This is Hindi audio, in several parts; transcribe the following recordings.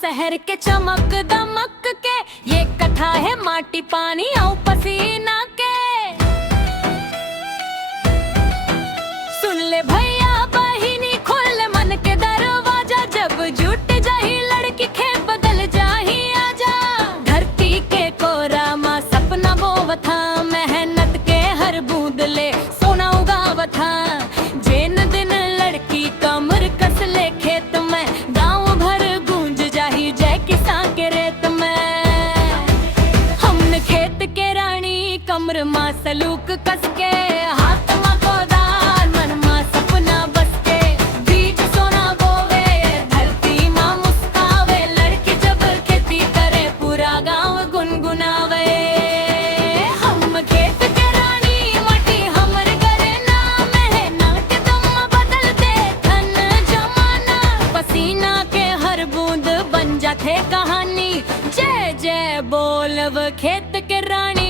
शहर के चमक दमक के, ये कथा है माटी पानी और पसीना के। सुन ले भैया बहिनी, खोल मन के दरवाजा, जब जुट जाही लड़की खे बदल जाही आजा। धरती के कोरा माँ सपना बोवथा, मेहनत के हर बूंद ले सोना उगावथा। जेन दिन लड़की कमर कस ले खेत में, गाँव भर गूंज जाही जय किसान के रेत में। हमने खेत के रानी कमर माँ सलूक कस के, हाथ माँ गोदान मन माँ सपना बस के। बीज सोना बोवे धरती माँ मुस्कावे, लड़की जब खेती करे पूरा गाँव गुनगुनावे। हम खेत के रानी माटी हमर करे ना, मेहनत दम बदल दे धन जमाना। पसीना के हर बूंद बन जाते कहानी, जय जय बोलब खेत के रानी।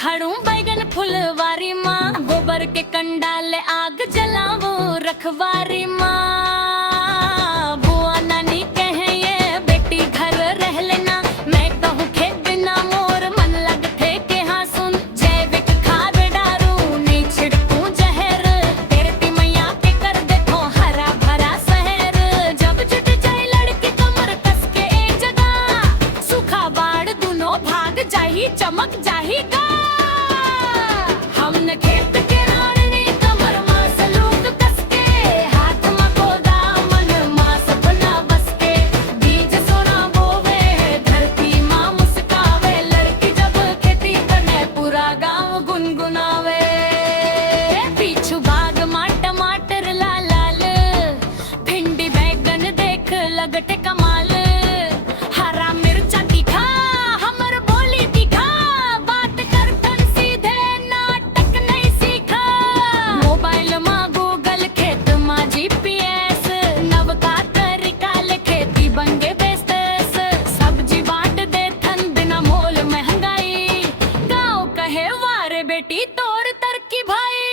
खड़ूं बैगन फुलवारी माँ, गोबर के कंडाले आग जलाऊं रखवारी माँ। बुआ नानी कहे ये बेटी घर रह लेना, मैं कहूँ खेत बिना मोर मन लगते के हाँ सुन। जैविक खाद डालूं नहीं छिड़कूं जहर, तेरे तिमैया के कर देखो हरा भरा शहर। जब जुट जाए लड़की कमर कस के एक जगह, सूखा बाढ़ दोनों भाग जाही चमक जाही गा। हमने खेत के रानी कमर माँ सलूक कस के, हाथ माँ गोदाम मन माँ सपना बस के। बीज सोना बोवे धरती माँ मुस्कावे, लड़की जब खेती करे पूरा गाँव गुनगुनावे। पीछू बाग माँ टमाटर लाल लाल, भिंडी बैगन देख लगटे कमाल। हरा मिर्चा तीखा हमर बोली तीखा, बात करतन सीधे नाटक नहीं सीखा। मोबाइल माँ गूगल खेत माँ GPS, नवका तरीका ले खेती बंगे बेस्तेस। सब्जी बांट दे थन बिना मोल महंगाई, गाँव कहे वारे बेटी तोर तरकी भाई।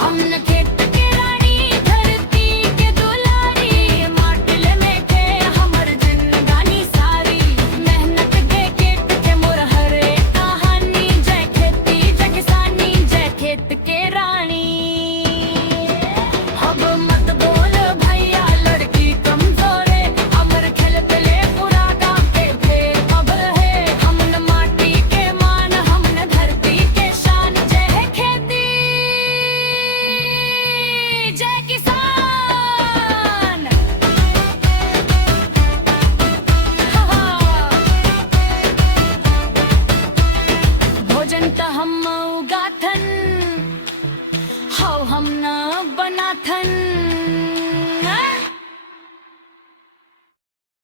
हमने खेत के रानी धरती के दुलारी, माटिले में के हमर जिंदगानी सारी। मेहनत के खेत के मोर हरे कहानी, जय खेती जय किसानी जय खेत के रानी। अब मत बोल भैया लड़की कमजोर है, हमर खेलत ले पूरा गाँव के भेद अब है। हमने माटी के मान हमने धरती के शान, जय खेती जय किसान। भोजन त हम उगाथन